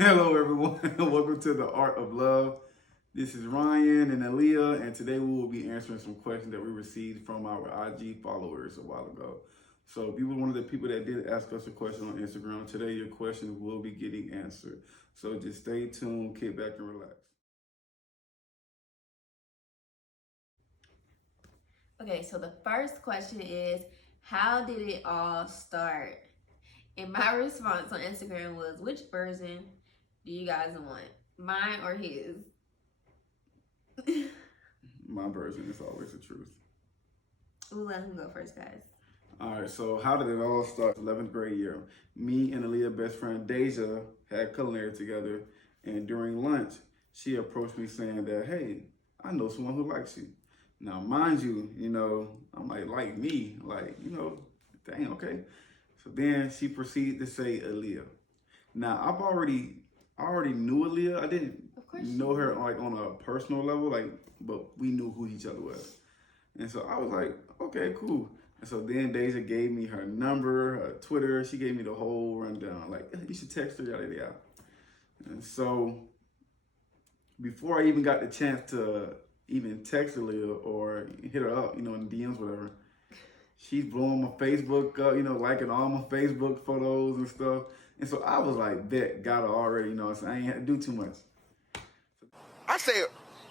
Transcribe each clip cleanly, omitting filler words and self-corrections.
Hello, everyone. Welcome to the Art of Love. This is Ryan and Aaliyah, and today we will be answering some questions that we received from our IG followers a while ago. So, if you were one of the people that did ask us a question on Instagram, today your questions will be getting answered. So, just stay tuned, kick back, and relax. Okay, so the first question is, how did it all start? And my response on Instagram was, which version do you guys want? Mine or his? My version is always the truth. We'll let him go first, guys. All right, so how did it all start? 11th grade year. Me and Aaliyah's best friend Deja had culinary together, and during lunch, she approached me saying that, hey, I know someone who likes you. Now, mind you, I'm like me, dang, okay. So then she proceeded to say Aaliyah. Now, I already knew Aaliyah. I didn't know her like on a personal level, but we knew who each other was. And so I was like, okay, cool. And so then Deja gave me her number, her Twitter. She gave me the whole rundown. Like, you should text her, yada, yada. And so before I even got the chance to even text Aaliyah or hit her up, in the DMs, whatever, she's blowing my Facebook up, liking all my Facebook photos and stuff. And so I was like, bet, got her already, so I ain't had to do too much. I said,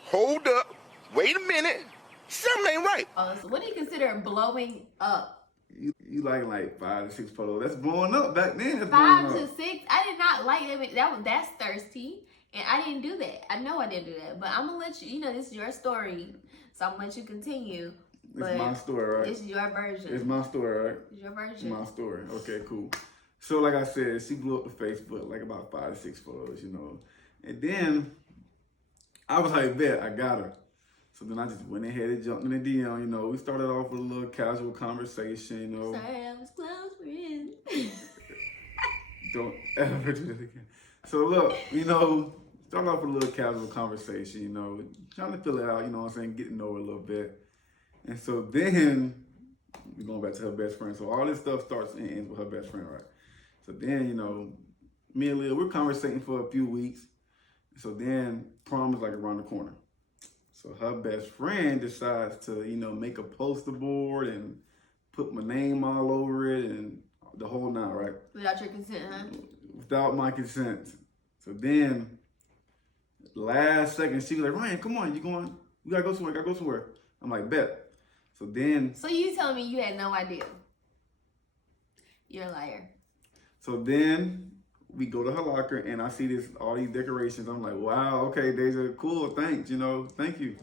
hold up, wait a minute, something ain't right. So what do you consider blowing up? You like 5 to 6 photos. That's blowing up back then. That's 5 to 6? I did not like that. That's thirsty. And I didn't do that. I know I didn't do that. But I'm going to let you, this is your story. So I'm going to let you continue. It's my story, right? This is your version. It's my story, right? It's your version. It's my story. Okay, cool. So like I said, she blew up the Facebook, like about 5 to 6 photos, And then I was like, bet, I got her. So then I just went ahead and jumped in the DM, We started off with a little casual conversation, Sorry, I was close friend. Don't ever do that again. So look, start off with a little casual conversation, trying to fill it out, get to know her a little bit. And so then we're going back to her best friend. So all this stuff starts and ends with her best friend, right? So then, me and Leah, we're conversating for a few weeks. So then prom is like around the corner. So her best friend decides to, make a poster board and put my name all over it and the whole nine, right? Without your consent, huh? Without my consent. So then, last second, she was like, Ryan, come on, you going? We gotta go somewhere. I'm like, bet. So then. So you telling me you had no idea? You're a liar. So then we go to her locker and I see all these decorations. I'm like, wow, okay, Deja, cool, thanks, thank you.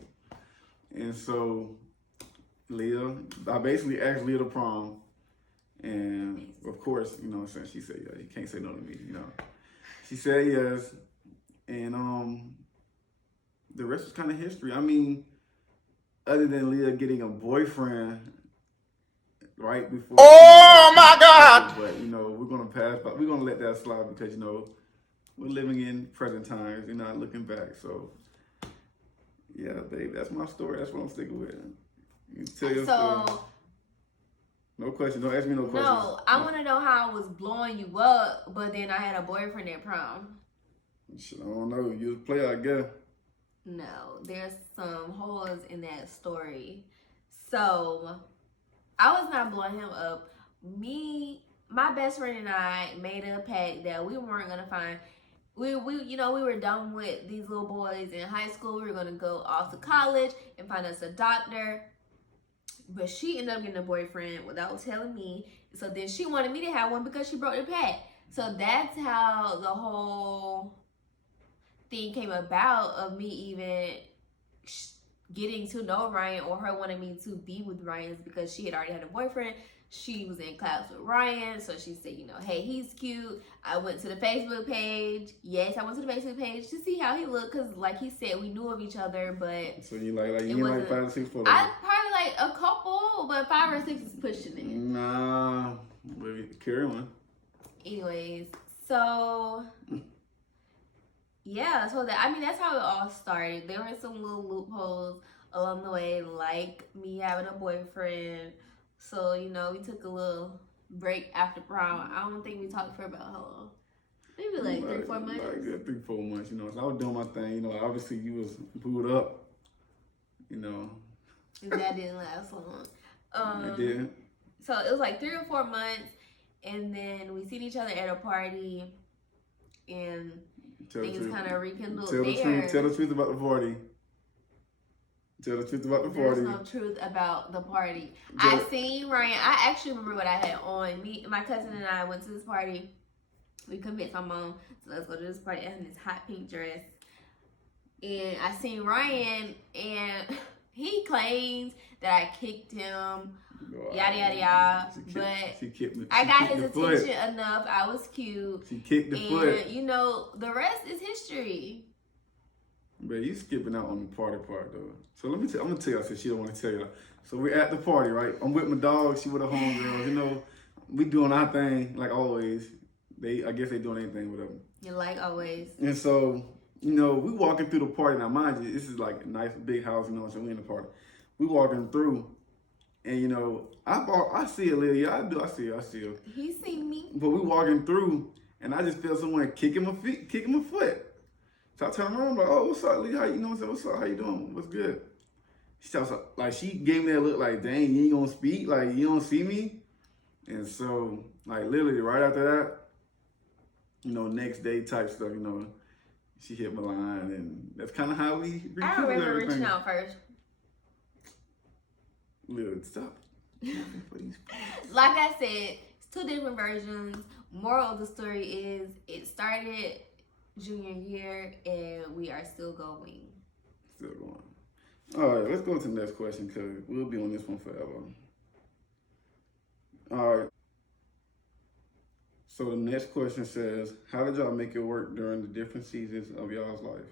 And so Leah, I basically asked Leah to prom. And of course, since she said yes, you can't say no to me, She said yes. And the rest is kind of history. I mean, other than Leah getting a boyfriend right before. Oh my God! But we're gonna pass, but we're gonna let that slide because we're living in present times. You're not looking back. So yeah, babe, that's my story. That's what I'm sticking with. You tell your story. No question. Don't ask me no questions. No, I want to know how I was blowing you up, but then I had a boyfriend at prom. Shit, I don't know. You was a player, I guess. No, there's some holes in that story. So I was not blowing him up. My best friend and I made a pact that we weren't gonna find. We were done with these little boys in high school. We were gonna go off to college and find us a doctor. But she ended up getting a boyfriend without telling me. So then she wanted me to have one because she broke the pact. So that's how the whole thing came about of me even getting to know Ryan or her wanting me to be with Ryan because she had already had a boyfriend. She was in class with Ryan, so she said, hey, he's cute. I went to the Facebook page. Yes, I went to the Facebook page to see how he looked because, like he said, we knew of each other, but so you like 5 to 6 photos? I probably like a couple, but 5 or 6 is pushing it. Nah, carry on. Anyways, so yeah, so that's how it all started. There were some little loopholes along the way, like me having a boyfriend. So, we took a little break after prom. I don't think we talked for about how long? Maybe like 3-4 months. Like good 3-4 months, you know. So I was doing my thing, you know. Obviously, you was booed up, you know. That didn't last long. It did. So it was like 3 or 4 months, and then we seen each other at a party, and things kind of rekindled there. Tell the truth about the party. Tell the truth about the party. There's no truth about the party. I seen Ryan. I actually remember what I had on. My cousin and I went to this party. We convinced my mom, so let's go to this party. I had this hot pink dress. And I seen Ryan, and he claims that I kicked him, yada, yada, yada. But I got his attention enough. I was cute. She kicked the foot. And, you know, the rest is history. But you skipping out on the party part, though. So let me I'm going to tell y'all since she don't want to tell y'all. So we're at the party, right? I'm with my dog. She with her homegirls. You know, we doing our thing like always. I guess they doing anything with them. Yeah, like always. And so, you know, we walking through the party. Now, mind you, this is like a nice big house, you know, so we in the party. We walking through, and, you know, I see a lady. I see her. He seen me. But we walking through, and I just feel someone kicking my foot. So I turn around, I'm like, oh, what's up, Lee? How you know? What's up? How you doing? What's good? She gave me that look like, dang, you ain't gonna speak? Like, you don't see me? And so, like, literally right after that, you know, next day type stuff, you know, she hit my line, and that's kind of how we I remember reaching out first. Lil, stop. Like I said, it's 2 different versions. Moral of the story is it started junior year, and we are still going. Still going. All right, let's go to the next question, because we'll be on this one forever. All right. So the next question says, how did y'all make it work during the different seasons of y'all's life?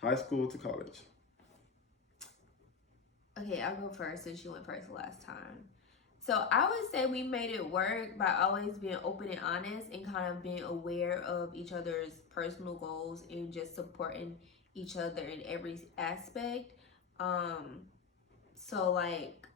High school to college. Okay, I'll go first since you went first last time. So I would say we made it work by always being open and honest and kind of being aware of each other's personal goals and just supporting each other in every aspect. So like,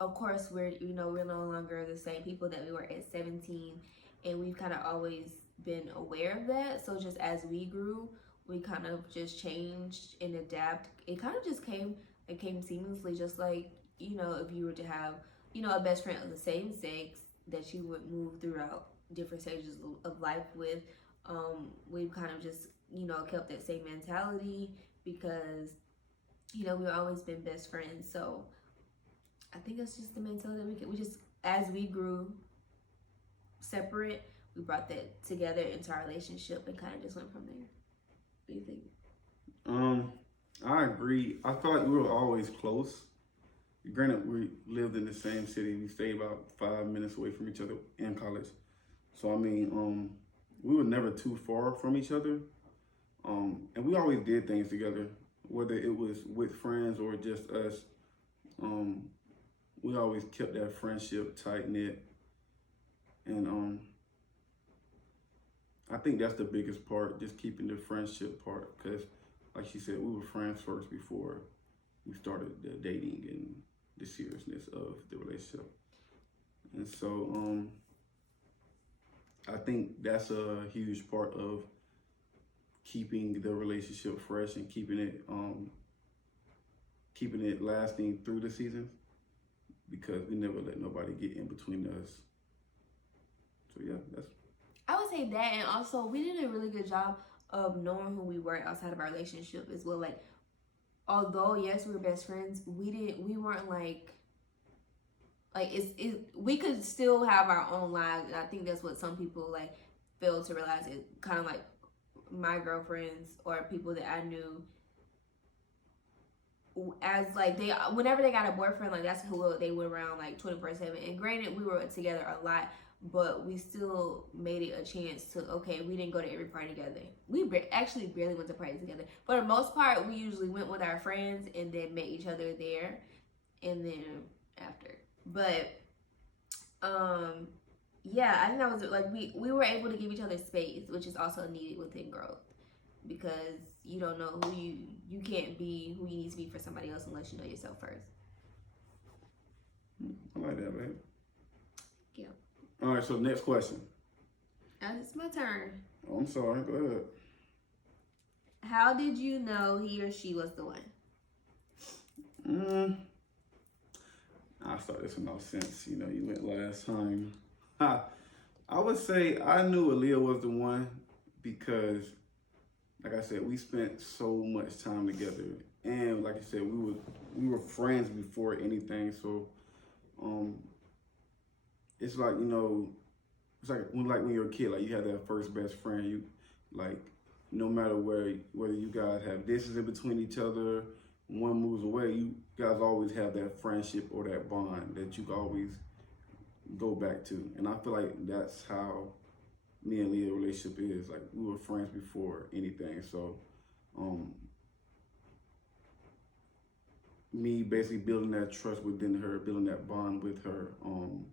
of course, we're no longer the same people that we were at 17. And we've kind of always been aware of that. So just as we grew, we kind of just changed and adapt. It kind of just came seamlessly, just like, you know, if you were to have, you know, a best friend of the same sex that you would move throughout different stages of life with. We've kind of just, you know, kept that same mentality because, you know, we've always been best friends. So I think that's just the mentality we just, as we grew separate, we brought that together into our relationship and kind of just went from there. What do you think? I agree. I feel like we were always close. Granted, we lived in the same city. We stayed about 5 minutes away from each other in college. So I mean, we were never too far from each other. And we always did things together, whether it was with friends or just us. We always kept that friendship tight knit. And I think that's the biggest part, just keeping the friendship part. Because, like she said, we were friends first before we started the dating and the seriousness of the relationship. And so I think that's a huge part of keeping the relationship fresh and keeping it lasting through the seasons, because we never let nobody get in between us. So yeah, I would say that, and also we did a really good job of knowing who we were outside of our relationship as well. Like, although yes, we were best friends, we weren't like we could still have our own lives. And I think that's what some people like fail to realize. It kind of like my girlfriends or people that I knew, as like whenever they got a boyfriend, like that's who they went around like 24/7. And granted, we were together a lot, but we still made it a chance to, okay, we didn't go to every party together. We actually barely went to parties together. For the most part, we usually went with our friends and then met each other there and then after. But yeah, I think that was like we were able to give each other space, which is also needed within growth, because you don't know who you can't be who you need to be for somebody else unless you know yourself first. I like that, babe. Yeah. All right, so next question. It's my turn. Oh, I'm sorry. Go ahead. How did you know he or she was the one? I started this enough since you went last time. I would say I knew Aaliyah was the one because, like I said, we spent so much time together, and like I said, we were friends before anything. So, it's like it's like when you're a kid, like you had that first best friend. You like no matter whether you guys have distance in between each other, one moves away, you guys always have that friendship or that bond that you can always go back to. And I feel like that's how me and Leah's relationship is. Like we were friends before anything. So me basically building that trust within her, building that bond with her, and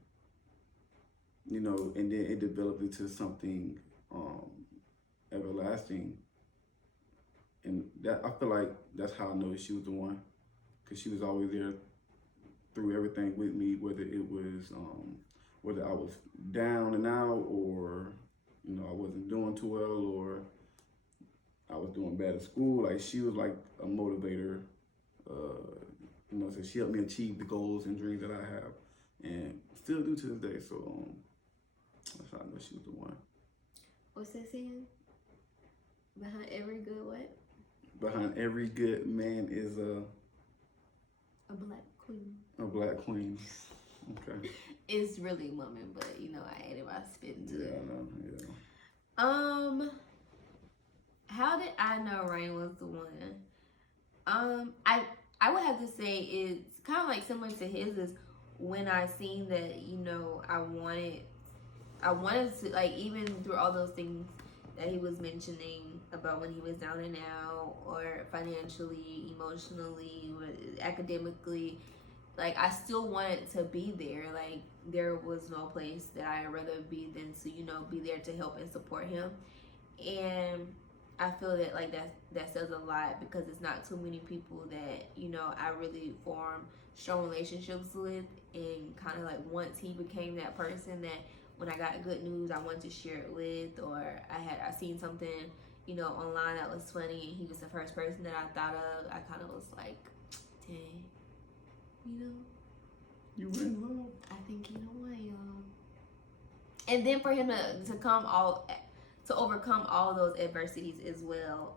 then it developed into something everlasting. And that I feel like that's how I know she was the one, because she was always there through everything with me, whether it was whether I was down and out, or I wasn't doing too well, or I was doing bad at school. Like she was like a motivator. So she helped me achieve the goals and dreams that I have, and still do to this day. So that's how I know she was the one. What's that saying? Behind every good what? Behind every good man is a black queen. A black queen. Okay. It's really woman, but I added my spin to it. Yeah, I know. Yeah. How did I know Rain was the one? I would have to say it's kind of like similar to his. Is when I seen that I wanted to, like, even through all those things that he was mentioning about when he was down and out, or financially, emotionally, or academically, like I still wanted to be there. Like there was no place that I'd rather be than to be there to help and support him. And I feel that like that says a lot, because it's not too many people that I really form strong relationships with. And kind of like once he became that person that when I got good news I wanted to share it with, or I seen something online that was funny and he was the first person that I thought of, I kind of was like, dang, You were in love. I think I am. And then for him to overcome all those adversities as well,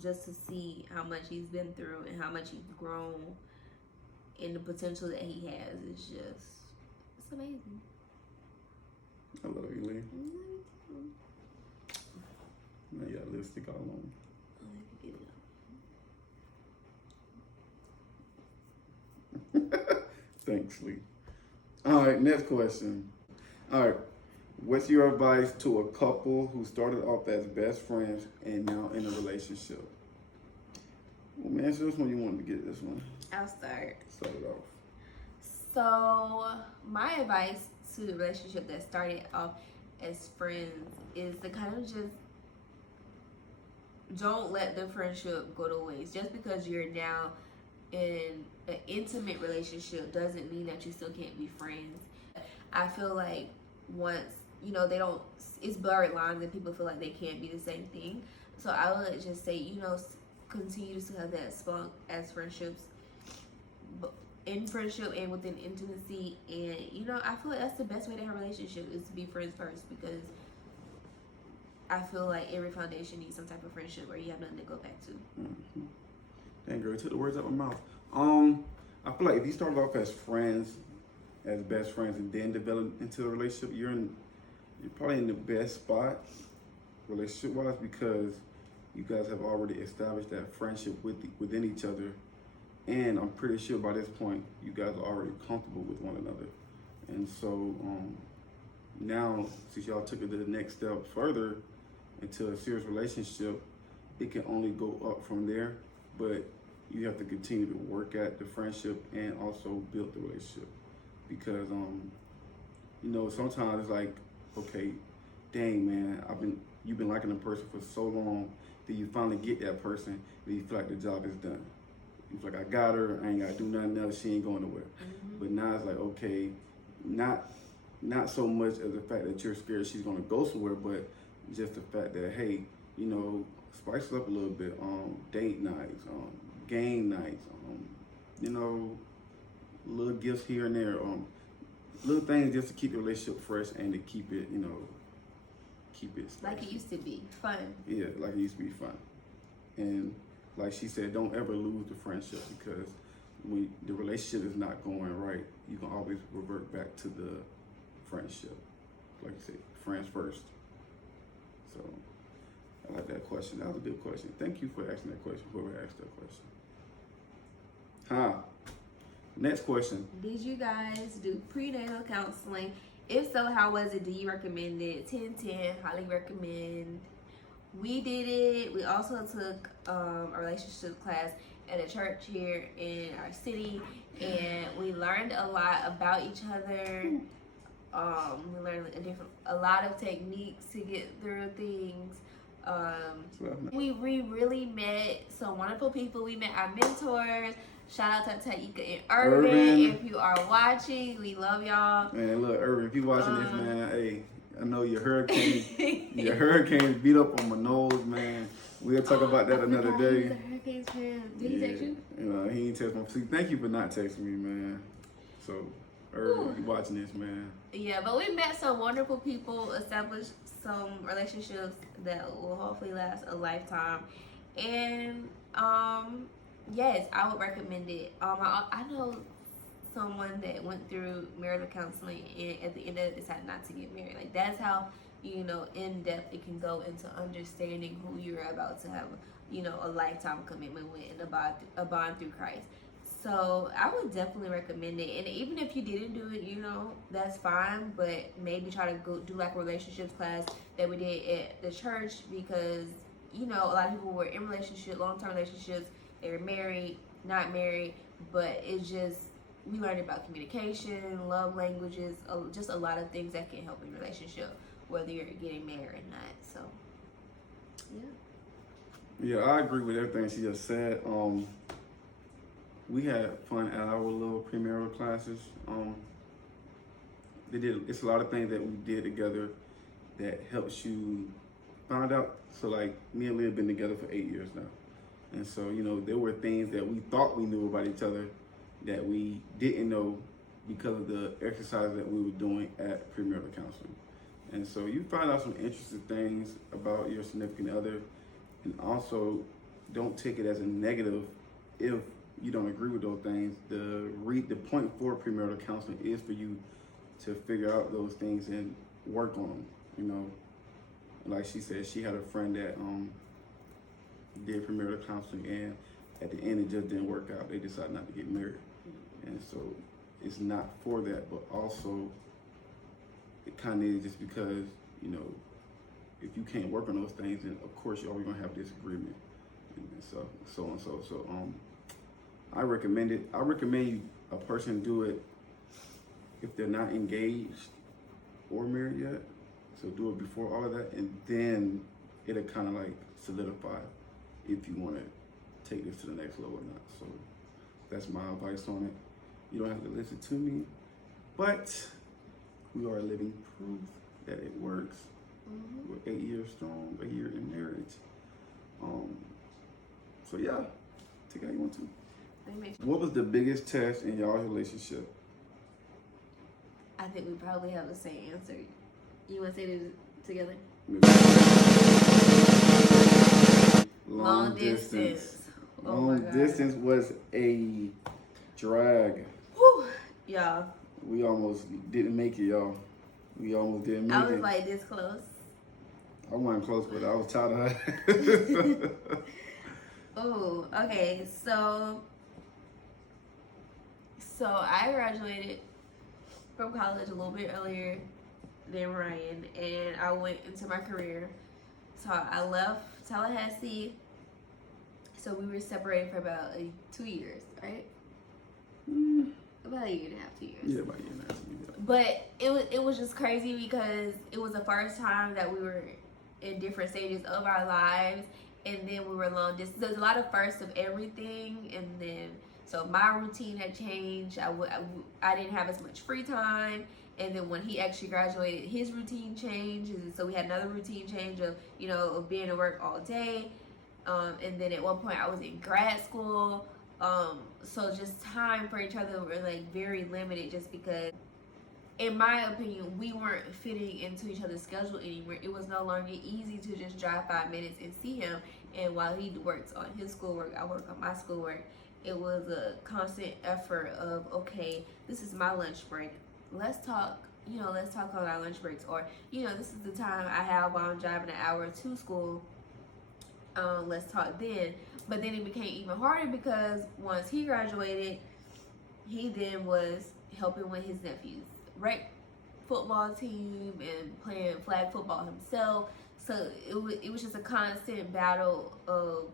just to see how much he's been through and how much he's grown and the potential that he has, it's amazing. I love you, Lee. I love you too. Now you got lipstick all on. Thanks, Lee. All right, next question. All right, what's your advice to a couple who started off as best friends and now in a relationship? Well, man, so this one you wanted to get this one. I'll start. Start it off. So my advice to the relationship that started off as friends is to kind of just don't let the friendship go to waste. Just because you're now in an intimate relationship doesn't mean that you still can't be friends. I feel like once they don't, it's blurred lines and people feel like they can't be the same thing. So I would just say continue to have that spunk as friendships, in friendship and within intimacy. And I feel like that's the best way to have a relationship, is to be friends first, because I feel like every foundation needs some type of friendship where you have nothing to go back to. Mm-hmm. Dang, girl, took the words out of my mouth. I feel like if you started off as friends, as best friends, and then develop into a relationship, you're probably in the best spot relationship-wise, because you guys have already established that friendship within each other. And I'm pretty sure by this point, you guys are already comfortable with one another. And so now, since y'all took it to the next step further into a serious relationship, it can only go up from there. But you have to continue to work at the friendship and also build the relationship. Because, sometimes it's like, okay, dang, man, you've been liking a person for so long, that you finally get that person, and you feel like the job is done. You feel like, I got her, I ain't got to do nothing else, she ain't going nowhere. Mm-hmm. But now it's like, okay, not not so much as the fact that you're scared she's gonna go somewhere, but just the fact that, hey, you know, spice it up a little bit. Date nights, game nights, you know, little gifts here and there, little things just to keep the relationship fresh and to keep it, you know, keep it spicy. Like it used to be fun. Yeah, like it used to be fun. And like she said, don't ever lose the friendship, because when the relationship is not going right, you can always revert back to the friendship. Like you said, friends first. So I like that question. That was a good question. Thank you for asking that question, whoever asked that question. Next question. Did you guys do prenatal counseling? If so, how was it? Do you recommend it? 10/10, highly recommend. We did it. We also took a relationship class at a church here in our city, and we learned a lot about each other. We learned a lot of techniques to get through things. We really met some wonderful people. We met our mentors. Shout out to Taika and Irvin. If you are watching, we love y'all. Man, look, Irvin, if you watching this, man, hey, I know your hurricane beat up on my nose, man. We'll talk about that another day. He's a Hurricanes fan. Did he text you? He ain't text me. See, thank you for not texting me, man. So, Irvin, if you watching this, man. Yeah, but we met some wonderful people, established some relationships that will hopefully last a lifetime. And yes, I would recommend it. I know someone that went through marital counseling and at the end of it decided not to get married. Like, that's how, you know, in depth it can go into understanding who you're about to have, you know, a lifetime commitment with and a bond through Christ. So I would definitely recommend it. And even if you didn't do it, you know, that's fine. But maybe try to go do like a relationships class that we did at the church, because, you know, a lot of people were in relationships, long-term relationships. They were married, not married, but it's just, we learned about communication, love languages, just a lot of things that can help in a relationship, whether you're getting married or not. So, yeah. Yeah, I agree with everything she just said. We had fun at our little premarital classes. It's a lot of things that we did together that helps you find out. So like, me and Leah have been together for 8 years now. And so, you know, there were things that we thought we knew about each other that we didn't know because of the exercises that we were doing at premarital counseling. And so you find out some interesting things about your significant other, and also don't take it as a negative if you don't agree with those things. The point for premarital counseling is for you to figure out those things and work on them, you know. Like she said, she had a friend that did premarital counseling, and at the end it just didn't work out. They decided not to get married. And so it's not for that, but also it kind of is just because, you know, if you can't work on those things, then of course you're always gonna have disagreement, and so. I recommend it. I recommend a person do it if they're not engaged or married yet. So do it before all of that, and then it'll kind of like solidify if you want to take this to the next level or not. So that's my advice on it. You don't have to listen to me, but we are living proof that it works. We're 8 years strong, a year in marriage. So yeah, take it how you want to. What was the biggest test in y'all's relationship? I think we probably have the same answer. You want to say this together? Long distance. Long distance was a drag. Whew, y'all. We almost didn't make it, y'all. We almost didn't make it. I was like this close. I wasn't close, but I was tired of her. Oh, okay. So I graduated from college a little bit earlier than Ryan, and I went into my career. So I left Tallahassee. So we were separated for about 2 years, right? About a year and a half, 2 years. Yeah, about a year and a half. Yeah. But it was just crazy because it was the first time that we were in different stages of our lives, and then we were long distance. There's a lot of firsts of everything, and then so my routine had changed. I didn't have as much free time, And then when he actually graduated, his routine changed. And so we had another routine change of, of being at work all day. And then at one point I was in grad school. So just time for each other were like very limited, just because, in my opinion, we weren't fitting into each other's schedule anymore. It was no longer easy to just drive 5 minutes and see him. And while he works on his schoolwork, I work on my schoolwork. It was a constant effort of, okay, this is my lunch break. Let's talk, let's talk on our lunch breaks. Or, this is the time I have while I'm driving an hour to school. Let's talk then. But then it became even harder because once he graduated, he then was helping with his nephew's rec football team and playing flag football himself. So it was just a constant battle of,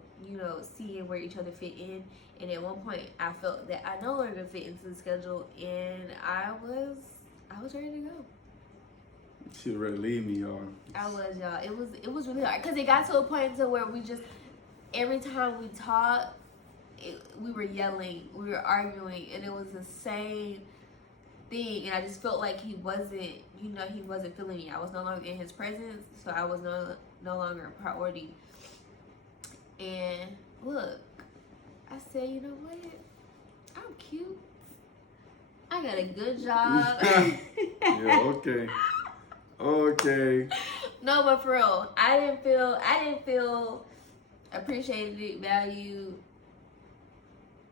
seeing where each other fit in. And at one point I felt that I no longer fit into the schedule, and I was ready to go. She was ready to leave me, y'all. I was, y'all. It was really hard because it got to a point to where we just, every time we talked, we were yelling, we were arguing, and it was the same thing. And I just felt like he wasn't, he wasn't feeling me. I was no longer in his presence, so I was no longer a priority. And look, I said, you know what? I'm cute. I got a good job. Yeah, okay. Okay. No, but for real, I didn't feel appreciated, valued.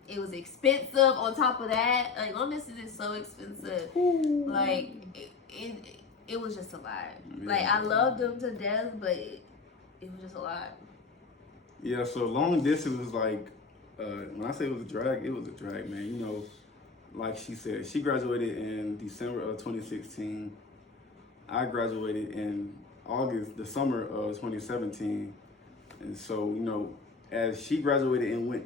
It was expensive on top of that. Like, long distance is so expensive. Ooh. Like, it was just a lot. Yeah. Like, I loved them to death, but it was just a lot. Yeah, so long distance was like, when I say it was a drag, man. Like she said, she graduated in December of 2016. I graduated in the summer of 2017. And so, as she graduated and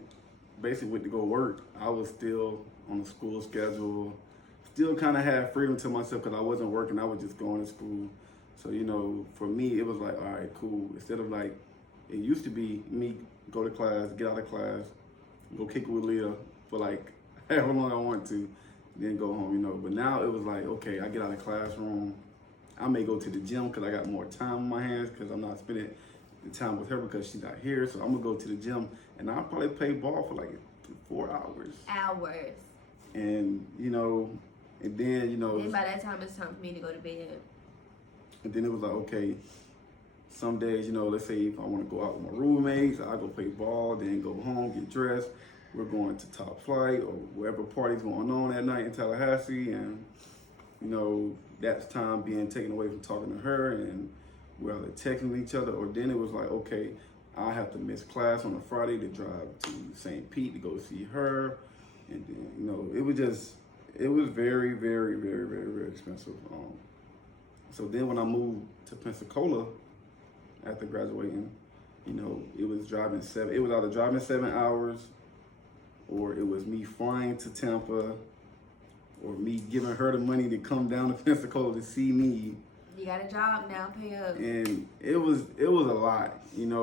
basically went to go work, I was still on the school schedule, still kind of had freedom to myself because I wasn't working, I was just going to school. So, for me, it was like, all right, cool. Instead of like, it used to be me go to class, get out of class, go kick it with Leah for like however long I want to, then go home, But now it was like, okay, I get out of classroom, I may go to the gym because I got more time on my hands because I'm not spending the time with her because she's not here. So I'm gonna go to the gym and I'll probably play ball for like 4 hours. And and then Then by that time it's time for me to go to bed. And then it was like, okay, some days, let's say if I want to go out with my roommates, I go play ball, then go home, get dressed. We're going to Top Flight or wherever party's going on that night in Tallahassee, and that's time being taken away from talking to her, and we're either texting each other, or then it was like, okay, I have to miss class on a Friday to drive to St. Pete to go see her, and then it was very, very, very, very, very expensive. So then when I moved to Pensacola after graduating, it was driving it was either driving 7 hours, or it was me flying to Tampa, or me giving her the money to come down to Pensacola to see me. You got a job now, pay up. And it was a lot, and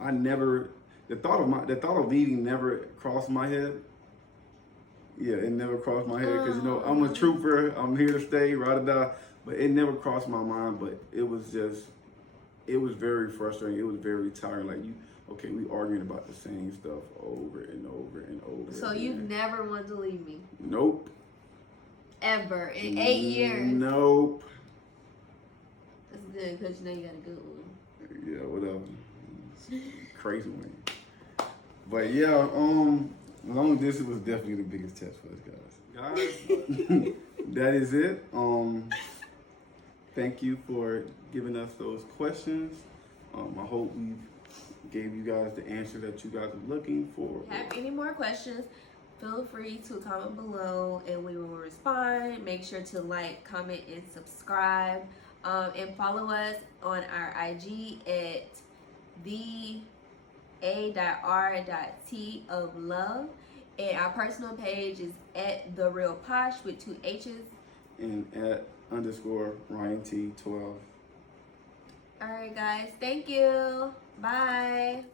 I never, the thought of leaving never crossed my head. Yeah, it never crossed my head because I'm a trooper. I'm here to stay, ride or die. But it never crossed my mind. But it was very frustrating. It was very tiring. Like okay, we arguing about the same stuff over and over and over. So again. You've never wanted to leave me? Nope. Ever in 8 years? Nope. That's good because you got a good one. Yeah, whatever. Crazy one. But yeah, long distance was definitely the biggest test for us guys. That is it. Thank you for giving us those questions. I hope we gave you guys the answer that you guys are looking for. If you have any more questions, feel free to comment below and we will respond. Make sure to like, comment, and subscribe. And follow us on our IG at the A.R.T of love. And our personal page is at The Real Posh with 2 H's. And at _Ryan T 12. All right, guys. Thank you. Bye.